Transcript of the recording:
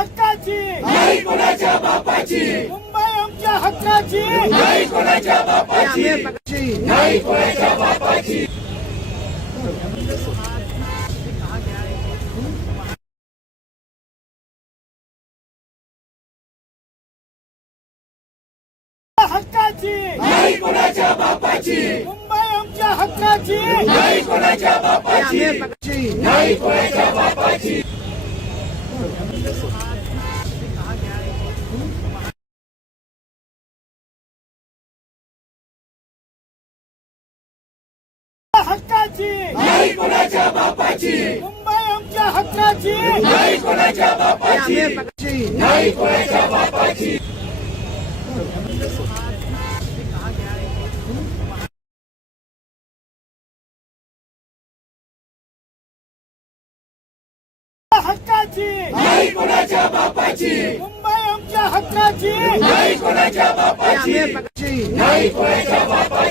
हक्काची. नाही कोणाच्या बापाची. मुंबई आमच्या हक्काची. नाही कोणाच्या बापाची. नाही कोणाच्या बापाची. हक्काची. नाही कोणाच्या बापाची. मुंबई आमच्या हक्काची. नाही कोणाच्या बापाची. नाही कोणाच्या बापाची. हक्काची. नाही कोणाच्या बापाची. मुंबई आमच्या हक्काची नाही कोणाच्या बापाची. नाही कोणाच्या बापाची. हक्काची. नाही कोणाच्या बापाची. मुंबई आमच्या हक्काची. नाही कोणाच्या बापाची. नाही कोणाच्या बापाची.